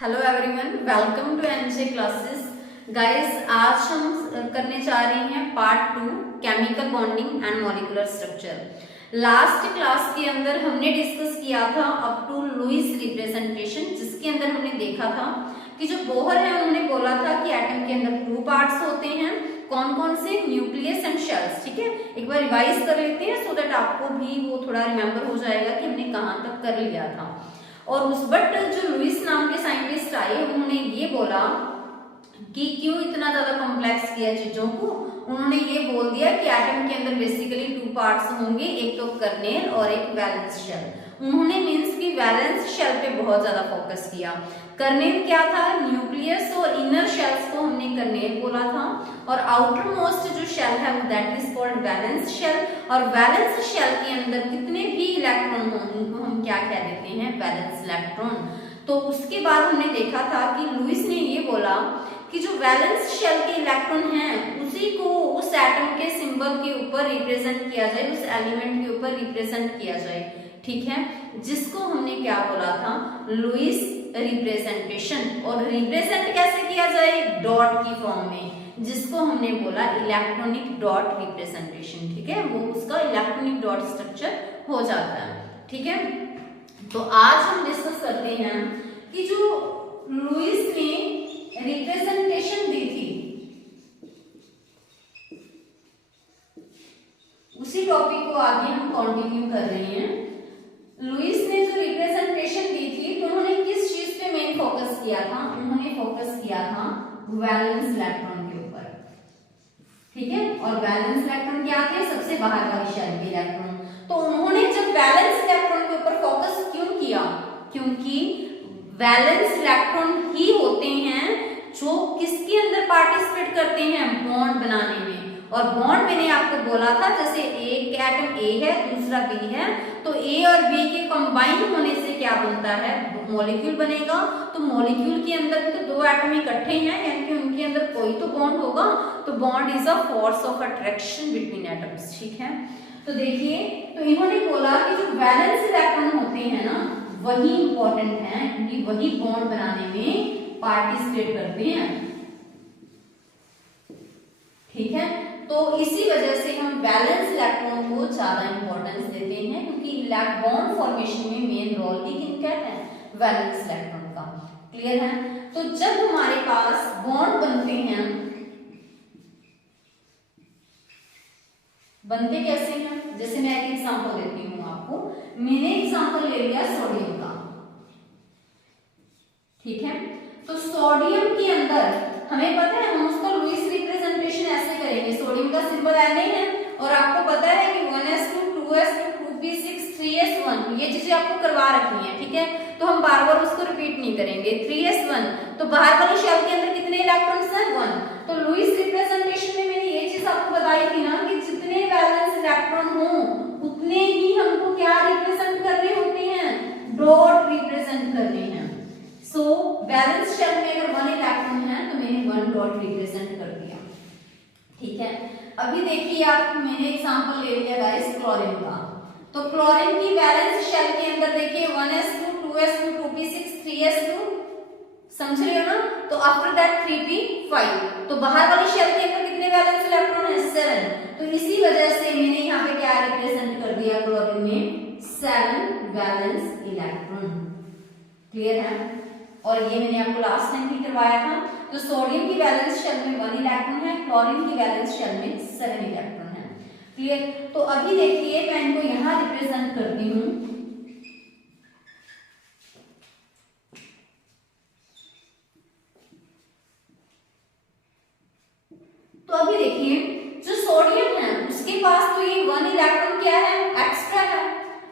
Hello everyone, welcome to NJ classes. Guys, आज हम करने जा रहे हैं part 2 chemical bonding and molecular structure. Last class के अंदर हमने डिस्कस किया था अप टू लुईस रिप्रेजेंटेशन, जिसके अंदर हमने देखा था कि जो बोहर है उन्होंने बोला था कि एटम के अंदर 2 पार्ट्स होते हैं। कौन कौन से? Nucleus and shells. ठीक है, एक बार रिवाइज कर लेते हैं सो दैट आपको भी वो थोड़ा रिमेम्बर हो जाएगा कि हमने कहाँ तक कर लिया था। और उस बट जो लुईस नाम के साइंटिस्ट आए उन्होंने ये बोला कि क्यों इतना ज्यादा कॉम्प्लेक्स किया चीजों को। उन्होंने ये बोल दिया कि एटम के अंदर बेसिकली 2 पार्ट्स होंगे, एक तो कर्नेल और एक वैलेंस शेल। उन्होंने मीन्स की वैलेंस शेल पे बहुत ज्यादा फोकस किया। कर्नेल क्या था? न्यूक्लियस, और इनर शेल्स को हमने कर्नेल बोला था, और आउटर मोस्ट जो शेल है वो that is called valence shell. और वैलेंस शेल के अंदर कितने भी इलेक्ट्रॉन हों उनको हम क्या कह देते हैं? Valence electron. तो उसके बाद हमने देखा था कि लुईस ने ये बोला कि जो वैलेंस शेल के इलेक्ट्रॉन हैं उसी को उस एटम के सिंबल के ऊपर रिप्रेजेंट किया जाए, उस एलिमेंट के ऊपर रिप्रेजेंट किया जाए। ठीक है, जिसको हमने क्या बोला था? Lewis representation. और रिप्रेजेंट कैसे किया जाए? डॉट की फॉर्म में, जिसको हमने बोला इलेक्ट्रॉनिक डॉट रिप्रेजेंटेशन। ठीक है, वो उसका इलेक्ट्रॉनिक डॉट स्ट्रक्चर हो जाता है। ठीक है, तो आज हम डिस्कस करते हैं कि जो लुईस ने रिप्रेजेंटेशन दी थी उसी टॉपिक को आगे हम कंटिन्यू कर रहे हैं। लुईस ने जो रिप्रेजेंटेशन दी थी तो उन्होंने किस चीज पे मेन फोकस किया था? उन्होंने फोकस किया था वैलेंस इलेक्ट्रॉन के ऊपर। ठीक है, और वैलेंस इलेक्ट्रॉन क्या थे? सबसे बाहर वाली शेल के इलेक्ट्रॉन। तो उन्होंने जब वैलेंस इलेक्ट्रॉन के ऊपर फोकस क्यों किया? क्योंकि वैलेंस इलेक्ट्रॉन ही होते हैं जो किसके अंदर पार्टिसिपेट करते हैं? बॉन्ड बनाने में। और बॉन्ड मैंने आपको बोला था, जैसे एक एटम ए है दूसरा बी है, तो ए और बी के कंबाइन होने से क्या बनता है? मॉलिक्यूल बनेगा। तो मॉलिक्यूल के अंदर भी तो 2 एटम इकट्ठे हैं, यानी कि उनके अंदर कोई तो बॉन्ड होगा। तो bond is a force of attraction between atoms. ठीक है, तो देखिए, तो इन्होंने बोला कि जो वैलेंस इलेक्ट्रॉन होते हैं ना वही इंपॉर्टेंट है, क्योंकि वही बॉन्ड बनाने में पार्टिसिपेट करते हैं। ठीक है, तो इसी वजह से हम वैलेंस इलेक्ट्रॉन को ज्यादा इंपॉर्टेंस देते हैं, क्योंकि बॉन्ड फॉर्मेशन में मेन रोल ही किनका है? वैलेंस इलेक्ट्रॉन का। क्लियर है? तो जब हमारे पास बॉन्ड बनते हैं, बनते कैसे हैं? जैसे मैं एक एग्जांपल देती हूँ आपको। मैंने एग्जांपल ले लिया सोडियम का। ठीक है, तो सोडियम के अंदर हमें पता है हम उसका लुईस रिप्रेजेंटेशन ऐसे करेंगे। सोडियम का सिंबल Na है, और आपको पता है कि 1s2 2s2 2p6 3s1 ये चीजें आपको करवा रखी हैं। ठीक है, तो हम बार बार उसको रिपीट नहीं करेंगे। 3s1 तो बाहर वाली शेल के अंदर कितने इलेक्ट्रॉन्स हैं? 1। तो लुईस रिप्रेजेंटेशन में मैंने ये चीज आपको बताई थी ना कि जितने वैलेंस इलेक्ट्रॉन हो उतने ही हमको क्या रिप्रेजेंट करने होते हैं? डॉट रिप्रेजेंट करने हैं। सो वैलेंस शेल में अगर 1 इलेक्ट्रॉन है तो मैंने 1 डॉट रिप्रेजेंट कर दिया। ठीक है, अभी देखिए आप, मैंने एग्जांपल ले लिया गाइस क्लोरीन का। तो क्लोरीन की वैलेंस शेल के अंदर देखिए 1s2 2s2 2p6 3s2, समझ रहे हो ना? तो आफ्टर दैट 3p5। तो बाहर वाली शेल के अंदर कितने वैलेंस इलेक्ट्रॉन है? 7। तो इसी वजह से मैंने यहाँ पे क्या रिप्रेजेंट कर दिया? क्लोरीन में 7 वैलेंस इलेक्ट्रॉन। क्लियर है? और ये मैंने आपको लास्ट टाइम भी करवाया था। तो सोडियम की वैलेंस शेल में 1 इलेक्ट्रॉन है, क्लोरीन की वैलेंस शेल में 7 इलेक्ट्रॉन है। क्लियर? तो अभी देखिए मैं इनको यहां रिप्रेजेंट करती हूं। तो अभी देखिए जो सोडियम है उसके पास तो ये 1 इलेक्ट्रॉन क्या है? एक्स्ट्रा है।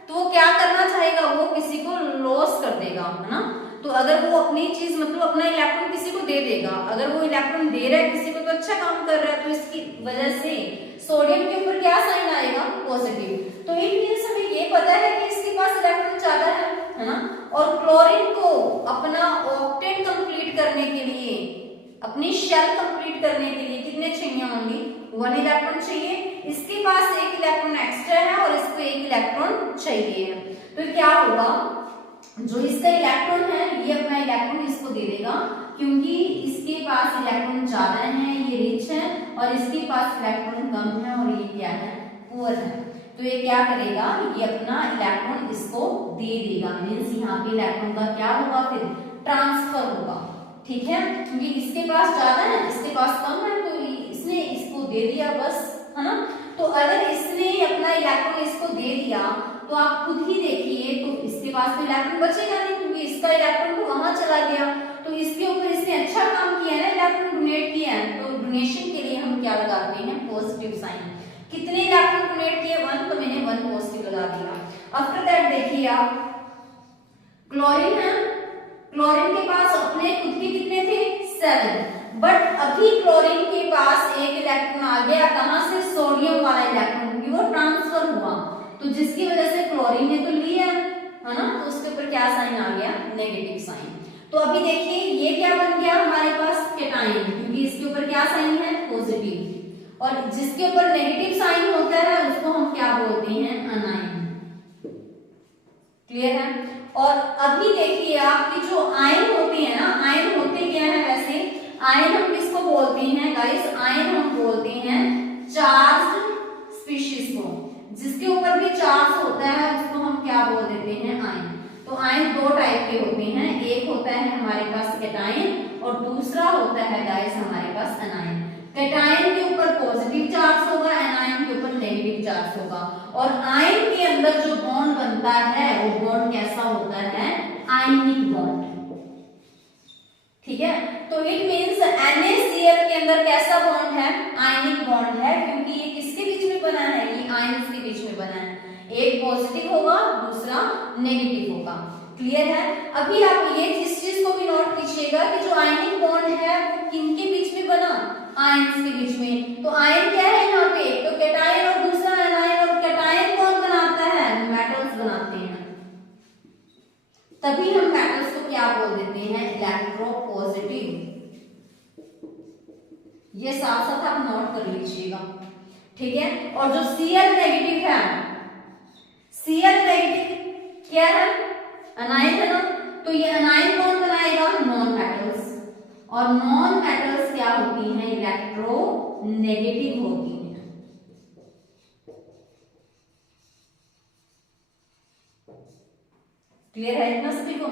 तो वो क्या करना चाहेगा? वो किसी को लॉस कर देगा, है ना? तो अगर वो अपनी चीज मतलब अपना इलेक्ट्रॉन किसी को दे देगा, अगर वो इलेक्ट्रॉन दे रहा है किसी को तो अच्छा काम कर रहा है, तो इसकी वजह से सोडियम के ऊपर क्या साइन आएगा? पॉजिटिव। तो इट मींस हमें ये पता है कि इसके पास इलेक्ट्रॉन ज्यादा है ना? और क्लोरीन को अपना ऑक्टेट कंप्लीट करने के लिए, अपनी शेल कंप्लीट करने के लिए कितने चाहिए? ओनली 1 इलेक्ट्रॉन चाहिए। इसके पास 1 इलेक्ट्रॉन एक्स्ट्रा है और इसको 1 इलेक्ट्रॉन चाहिए। तो क्या होगा? जो इसका इलेक्ट्रॉन है ये अपना इलेक्ट्रॉन इसको दे देगा, क्योंकि इसके पास इलेक्ट्रॉन ज्यादा है, ये रिच है, और इसके पास इलेक्ट्रॉन कम है और ये क्या है, पुअर है। तो ये क्या करेगा, ये अपना इलेक्ट्रॉन इसको दे देगा, मीन्स यहाँ पे इलेक्ट्रॉन का क्या होगा, फिर ट्रांसफर होगा। ठीक है, क्योंकि इसके पास ज्यादा है, इसके पास कम है, तो इसने इसको दे दिया बस, है ना। तो अगर इसने अपना इलेक्ट्रॉन इसको दे दिया तो आप खुद ही देखिए, तो इसके पास तो इलेक्ट्रॉन बचेगा नहीं, क्योंकि इसका इलेक्ट्रॉन तो वहां चला गया। तो इसके ऊपर इसने अच्छा काम किया है ना, इलेक्ट्रॉन डोनेट किया है, तो डोनेशन के लिए हम क्या लगाते हैं, पॉजिटिव साइन। कितने इलेक्ट्रॉन डोनेट किए, 1, तो मैंने 1 पॉजिटिव लगा दिया। आफ्टर दैट देखिए आप, क्लोरीन है, क्लोरीन के पास अपने खुद के कितने थे, 7, बट अभी क्लोरीन के पास एक इलेक्ट्रॉन आ गया, कहां से, सोडियम वाला इलेक्ट्रॉन, क्योंकि वो ट्रांसफर हुआ, तो जिसकी वजह से क्लोरीन ने तो लिया, है ना, तो उसके ऊपर क्या साइन आ गया, नेगेटिव साइन। तो अभी देखिए ये क्या बन गया हमारे पास, कैटायन, क्योंकि इसके ऊपर क्या साइन है, पॉजिटिव, और जिसके ऊपर नेगेटिव साइन होता है उसको हम क्या बोलते हैं, अनायन। क्लियर है। और अभी देखिए आप कि जो आयन होते हैं ना, आयन होते क्या है वैसे, आयन हम किसको बोलते हैं गाइस, आयन हम बोलते हैं चार्ज्ड स्पीशीज को, जिसके ऊपर भी चार्ज होता है उसको हम क्या बोल देते हैं, आयन। तो आयन 2 टाइप के होते हैं, एक होता है हमारे पास कैटायन और दूसरा होता है गाइस हमारे पास अनायन। कैटायन के ऊपर पॉजिटिव चार्ज होगा, एनायन के ऊपर नेगेटिव चार्ज होगा, और आयन के अंदर जो बॉन्ड बनता है वो बॉन्ड कैसा होता है, आयनिक बॉन्ड। ठीक है, तो इट मींस NaCl के अंदर कैसा बॉन्ड है, आयनिक बॉन्ड है, क्योंकि ये किसके बीच में बना है, ये आयन्स के बीच में बना है, एक पॉजिटिव होगा दूसरा नेगेटिव होगा। क्लियर है। अभी आप ये इस चीज को भी नोट कीजिएगा कि जो आयनिक बॉन्ड है वो किनके बीच में बना, आयन्स के बीच में। तो आयन क्या है यहाँ पे, तो कैटायन और दूसरा एनायन, और कैटायन कौन बनाता है, मेटल्स बनाते हैं, तभी हम मेटल्स को क्या बोल देते हैं, इलेक्ट्रोपॉजिटिव। ये साथ साथ आप नोट कर लीजिएगा, ठीक है। और जो Cl नेगेटिव है, Cl नेगेटिव क्या है, अनायन है ना, तो ये अनायन कौन बनाएगा, नॉन मेटल्स, और नॉन मेटल्स क्या होती हैं, इलेक्ट्रो नेगेटिव होती हैं। क्लियर है इतना सभी को।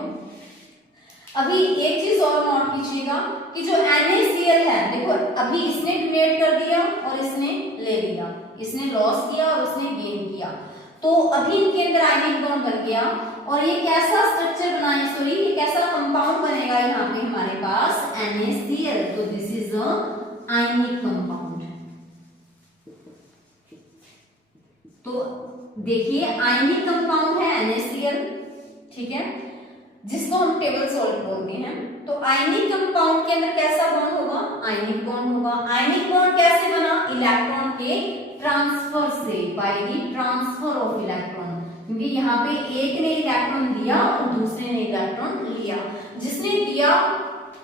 अभी एक चीज और नोट कीजिएगा कि जो NaCl है, देखो अभी इसने डोनेट कर दिया और इसने ले लिया, इसने लॉस किया और उसने गेन किया, तो अभी इनके अंदर आयनिक बॉन्ड बन गया, और ये कैसा स्ट्रक्चर बनाए, सॉरी ये कैसा कंपाउंड बनेगा यहाँ पे हमारे पास NaCl, तो this is a ionic compound. तो देखिए आयनिक कंपाउंड है NaCl, ठीक है, जिसको हम टेबल सॉल्ट बोलते हैं। तो आयनिक कंपाउंड के अंदर कैसा बॉन्ड होगा, आयनिक बॉन्ड होगा। आयनिक बॉन्ड कैसे बना, इलेक्ट्रॉन के ट्रांसफर से, by the transfer of electron, क्योंकि यहाँ पे एक ने इलेक्ट्रॉन दिया और दूसरे ने इलेक्ट्रॉन लिया, जिसने दिया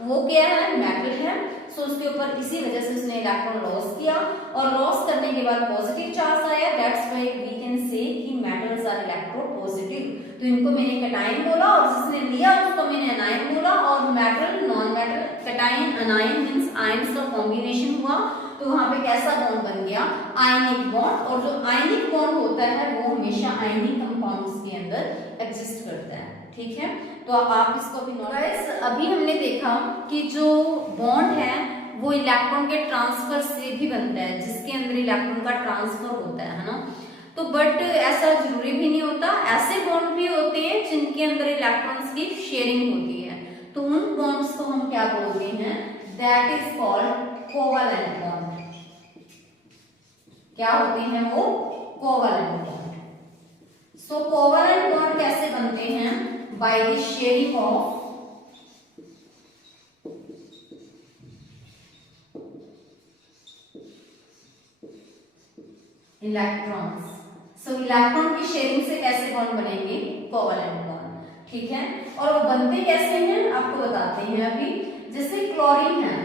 वो क्या है, मेटल है, सो उसके ऊपर इसी वजह से उसने इलेक्ट्रॉन लॉस किया, और लॉस करने के बाद पॉजिटिव चार्ज आया, that's why we can say कि मेटल्स आर इलेक्ट्रोपॉजिटिव। तो इनको मैंने कैटायन बोला और जिसने लिया उसको मैंने अनायन बोला, और metal non metal, cation अनायन means ions का कॉम्बिनेशन हुआ, तो वहां पे कैसा बॉन्ड बन गया, आयनिक बॉन्ड। और जो आयनिक बॉन्ड होता है वो हमेशा आयनिक कंपाउंड्स के अंदर एग्जिस्ट करता है, ठीक है। तो आप इसको भी नोट। गाइस अभी हमने देखा कि जो बॉन्ड है वो इलेक्ट्रॉन के ट्रांसफर से भी बनता है, जिसके अंदर इलेक्ट्रॉन का ट्रांसफर होता है ना, तो बट ऐसा जरूरी भी नहीं होता, ऐसे बॉन्ड भी होते हैं जिनके अंदर इलेक्ट्रॉन्स की शेयरिंग होती है, तो उन बॉन्ड्स को हम क्या बोलते हैं, that is called covalent bond. क्या होते हैं वो, कोवैलेंट बॉन्ड। सो कोवैलेंट बॉन्ड कैसे बनते हैं, by the sharing of electrons. So electron की शेयरिंग से कैसे बॉन्ड बनेंगे, कोवैलेंट बॉन्ड, ठीक है। और वो बनते कैसे हैं आपको बताते हैं अभी। जैसे क्लोरीन है,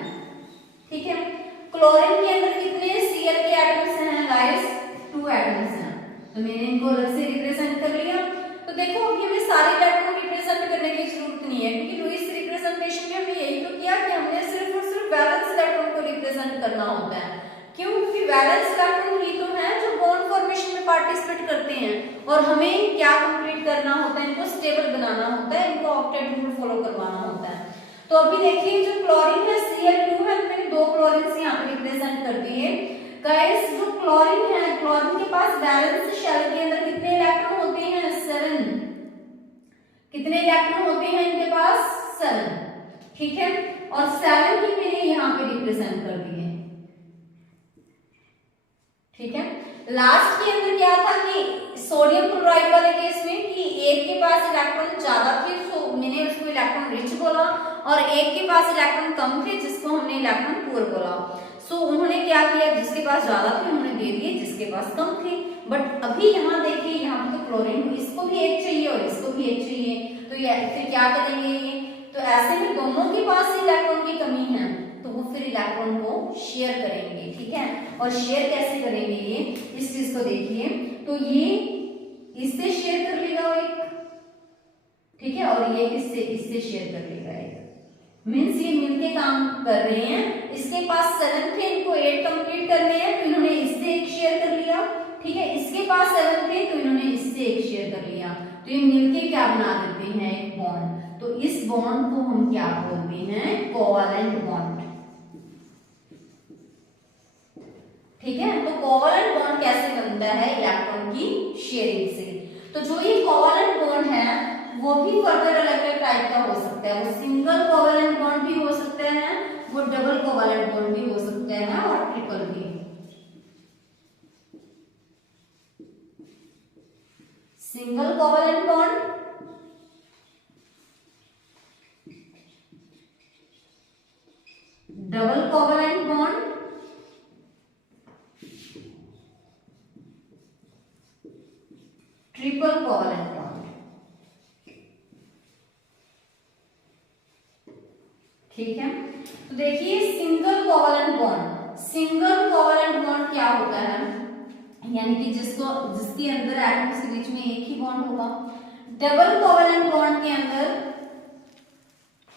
ठीक है, क्लोरीन के अंदर कितने Cl के एटम्स हैं गाइस, 2 एटम्स हैं, तो मैंने इनको अलग से रिप्रेजेंट कर लिया। तो देखो अभी हमें सारे इलेक्ट्रॉन रिप्रेजेंट करने की जरूरत नहीं है, क्योंकि लुईस रिप्रेजेंट रिप्रेजेंट करना होता है। क्यों? क्योंकि वैलेंस इलेक्ट्रॉन ही तो है जो बॉन्ड फॉर्मेशन में पार्टिसिपेट करते हैं और हमें क्या कंप्लीट करना होता है, इनको स्टेबल बनाना होता है, इनको ऑक्टेट रूल फॉलो करवाना होता है। तो अभी देखिए जो क्लोरीन है Cl2 है, मैंने दो क्लोरीन यहाँ पे रिप्रेजेंट कर दिए। गाइस जो क्लोरीन है, क्लोरीन के पास वैलेंस शेल के अंदर कितने इलेक्ट्रॉन होते हैं? 7। कितने इलेक्ट्रॉन होते हैं इनके पास? 7। ठीक है, और 7 ही मैंने यहाँ पे रिप्रेजेंट कर दिए। ठीक है, लास्ट के अंदर क्या था कि सोडियम क्लोराइड वाले केस में कि एक के पास इलेक्ट्रॉन ज्यादा थे तो मैंने उसको इलेक्ट्रॉन रिच बोला, और एक के पास इलेक्ट्रॉन कम थे जिसको हमने इलेक्ट्रॉन पुअर बोला। सो उन्होंने क्या किया, जिसके पास ज्यादा थे उन्होंने दे दिए जिसके पास कम थे। बट अभी यहाँ देखिए, यहाँ पे तो क्लोरीन, इसको भी एक चाहिए और इसको भी एक चाहिए, तो ये फिर क्या करेंगे ये? तो ऐसे में दोनों के पास इलेक्ट्रॉन की कमी है तो वो फिर इलेक्ट्रॉन को शेयर करेंगे। ठीक है, और शेयर कैसे करेंगे ये, इस चीज को देखिए। तो ये इससे शेयर कर लेगा एक, ठीक है, और ये इससे शेयर कर लेगा एक। मीन्स ये मिलके काम कर रहे हैं। इसके पास 7 थे, इनको 8 कंप्लीट करने हैं तो इन्होंने इससे एक शेयर कर लिया। ठीक है, इसके पास 7 थे तो इन्होंने इससे एक शेयर कर लिया, तो ये मिलके क्या बना देते हैं? एक बॉन्ड। तो इस बॉन्ड को हम क्या बोलते हैं? Covalent bond. ठीक है, तो कोवैलेंट बॉन्ड कैसे बनता है? इलेक्ट्रॉन की शेयरिंग से। तो जो ये कोवैलेंट बॉन्ड है वो भी फर्दर अलग अलग टाइप का हो सकता है। वो सिंगल कोवैलेंट बॉन्ड भी हो सकता है, वो डबल कोवैलेंट बॉन्ड भी हो सकता है, और ट्रिपल भी। Single covalent bond, double covalent bond, triple covalent bond. ठीक है, तो देखिए single covalent bond, single covalent bond क्या होता है? यानी कि जिसके अंदर एटम्स के बीच में एक ही बॉन्ड होगा। डबल कोवैलेंट बॉन्ड के अंदर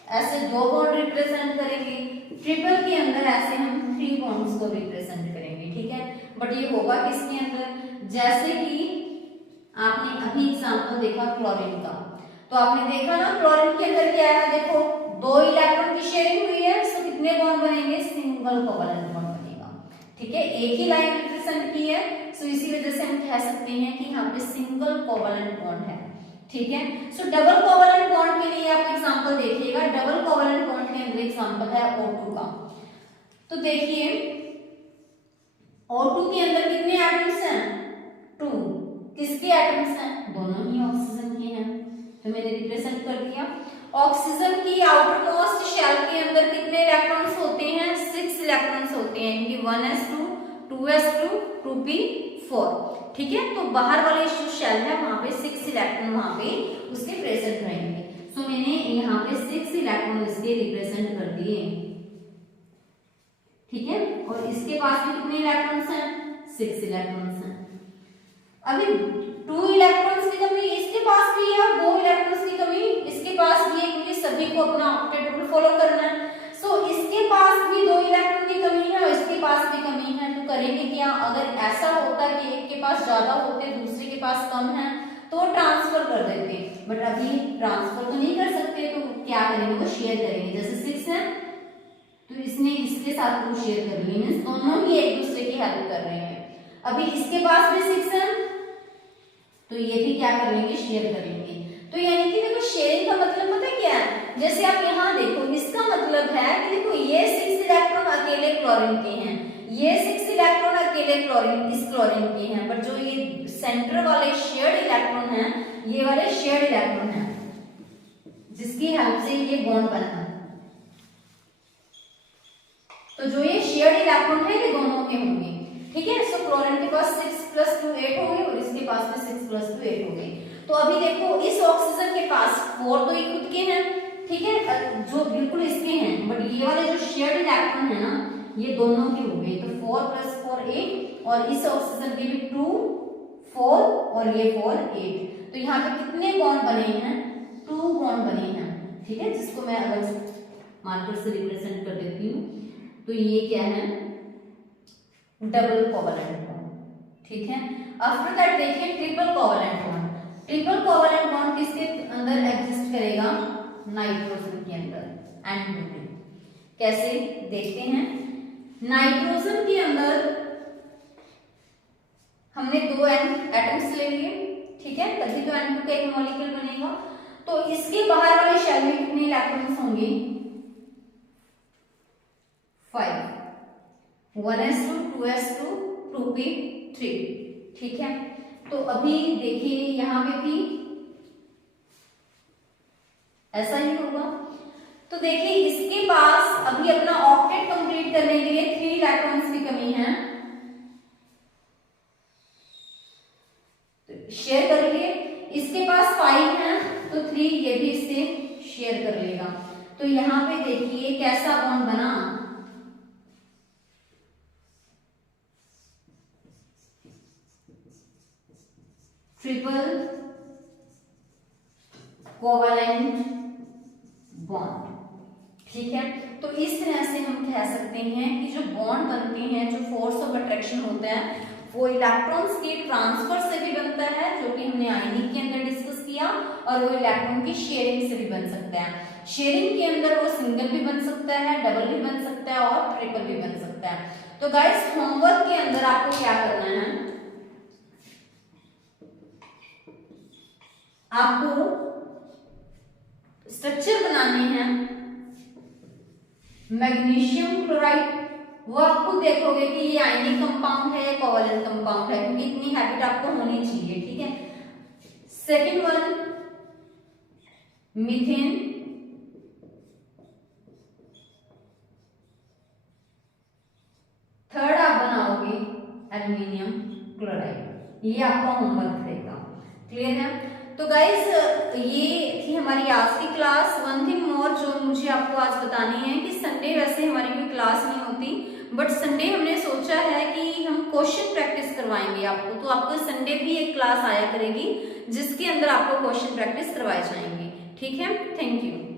ऐसे 2 बॉन्ड रिप्रेजेंट करेंगे, ट्रिपल के अंदर ऐसे हम 3 बॉन्ड्स को रिप्रेजेंट करेंगे। ठीक है, बट ये होगा किसके अंदर? जैसे कि आपने अभी एग्जांपल देखा क्लोरीन का, तो आपने देखा ना क्लोरीन के अंदर क्या है? देखो 2 इलेक्ट्रॉन की शेयरिंग हुई है, तो कितने बॉन्ड बनेंगे? सिंगल कोवैलेंट बॉन्ड बनेगा। ठीक है, एक ही लाइन रिप्रेजेंट की है, सो इसी वजह से हम कह सकते हैं कि यहाँ पे सिंगल कोवैलेंट बॉन्ड है। ठीक है, सो डबल कोवैलेंट बॉन्ड के लिए आप एग्जांपल देखिएगा। डबल कोवैलेंट बॉन्ड के अंदर एग्जांपल है O2 का। तो देखिए O2 के अंदर कितने एटम्स हैं? 2। किसके एटम्स हैं? दोनों ही ऑक्सीजन के हैं, तो मैंने रिप्रेजेंट कर दिया। ऑक्सीजन की आउटर मोस्ट शेल के अंदर कितने इलेक्ट्रॉन्स होते हैं? 6 इलेक्ट्रॉन्स होते हैं, इनकी 1s2, 2s2, 2p4। ठीक है, तो बाहर वाले जो शेल है वहां पे 6 इलेक्ट्रॉन वहां पे उसके प्रेजेंट रहेंगे। सो मैंने यहाँ पे 6 इलेक्ट्रॉन इसके रिप्रेजेंट कर दिए। ठीक है, और इसके पास भी कितने इलेक्ट्रॉन्स हैं? 6 इलेक्ट्रॉन्स हैं। अभी 2 इलेक्ट्रॉन्स की कमी इसके पास भी है, 2 इलेक्ट्रॉन्स की कमी इसके पास भी है, क्योंकि सभी को अपना ऑक्टेट रूल फॉलो करना है। सो इसके पास भी 2 इलेक्ट्रॉन की कमी है और इसके पास भी कमी है, तो करेंगे क्या? अगर ऐसा होता कि एक के पास ज्यादा होते दूसरे के पास कम है तो वो ट्रांसफर कर देते, बट अभी ट्रांसफर तो नहीं कर सकते, तो क्या करेंगे? वो शेयर करेंगे। जैसे 6 है तो इसने इसके साथ वो शेयर कर ली, मींस दोनों ही एक दूसरे की हेल्प कर रहे हैं। अभी इसके पास भी 6 है तो ये भी क्या कर लेंगे? शेयर करेंगे। तो यानी कि देखो शेयरिंग का मतलब पता है क्या है? जैसे आप यहाँ देखो, इसका मतलब है कि देखो ये 6 इलेक्ट्रॉन अकेले क्लोरीन के हैं, ये 6 इलेक्ट्रॉन अकेले इस क्लोरीन के हैं, बट जो ये सेंटर वाले शेयर्ड इलेक्ट्रॉन हैं, ये वाले शेयर्ड इलेक्ट्रॉन हैं जिसकी हेल्प से ये बॉन्ड बना। तो जो ये शेयर्ड इलेक्ट्रॉन है ये दोनों के होंगे। ठीक है, सो क्लोरीन के पास 6 + 2 8 हो गए और इसके पास में 6 + 2 8 हो गए। तो अभी देखो इस ऑक्सीजन के पास 4 तो ये खुद के हैं, ठीक है, जो बिल्कुल इसके हैं, बट ये वाले जो शेयर्ड इलेक्ट्रॉन है ना ये दोनों के हो गए, तो 4 + 4 8, और इस ऑक्सीजन के भी 2 4 और ये 4 8। तो यहाँ पे कितने बॉन्ड बने हैं? 2 बॉन्ड बने हैं। ठीक है, जिसको मैं अलग मार्कर से रिप्रेजेंट कर देती हूँ। तो ये क्या है, डबल कोवलेंट बॉन्ड, ठीक है। आफ्टर दैट देखिए triple covalent bond. Triple covalent bond किसके अंदर एग्जिस्ट करेगा, नाइट्रोजन के अंदर एंड ब्यूटेन। कैसे देखते हैं, नाइट्रोजन के अंदर हमने 2 एटम्स ले लिए, ठीक है, तभी तो N2 का एक मॉलिक्यूल बनेगा। तो इसके बाहर वाले शेल में कितने इलेक्ट्रॉन्स होंगे, 5, 1s2 2s2 2p3, ठीक है। तो अभी देखिए यहां पे भी ऐसा ही होगा। तो देखिए इसके पास अभी अपना ऑक्टेट कंप्लीट करने के लिए 3 इलेक्ट्रॉन्स की कमी है, तो शेयर कर लिए। इसके पास 5 है तो 3 ये भी इससे शेयर कर लेगा। तो यहां पे देखिए कैसा बॉन्ड बना, ट्रिपल कोवलेंट बॉन्ड, ठीक है। तो इस तरह से हम कह सकते हैं कि जो बॉन्ड बनते हैं, जो फोर्स ऑफ अट्रैक्शन होता है, वो इलेक्ट्रॉन्स के ट्रांसफर से भी बनता है, जो कि हमने आयनिक के अंदर डिस्कस किया, और वो इलेक्ट्रॉन की शेयरिंग से भी बन सकता है। शेयरिंग के अंदर वो सिंगल भी बन सकता है, डबल भी बन सकता है और ट्रिपल भी बन सकता है। तो गाइस होमवर्क के अंदर आपको क्या करना है, आपको स्ट्रक्चर बनाने हैं मैग्नीशियम क्लोराइड। वो आप खुद देखोगे कि ये आयनिक कंपाउंड है या कोवलेंट कंपाउंड है, क्योंकि इतनी हैबिट आपको होनी चाहिए, ठीक है। सेकंड वन मीथेन, थर्ड आप बनाओगे एल्युमिनियम क्लोराइड। ये आपका होमवर्क रहेगा, क्लियर है। तो गाइस ये थी हमारी आज की क्लास। वन थिंग मोर जो मुझे आपको आज बतानी है कि संडे वैसे हमारी कोई क्लास नहीं होती, बट संडे हमने सोचा है कि हम क्वेश्चन प्रैक्टिस करवाएंगे आपको। तो आपको संडे भी एक क्लास आया करेगी जिसके अंदर आपको क्वेश्चन प्रैक्टिस करवाए जाएंगे, ठीक है। Thank you.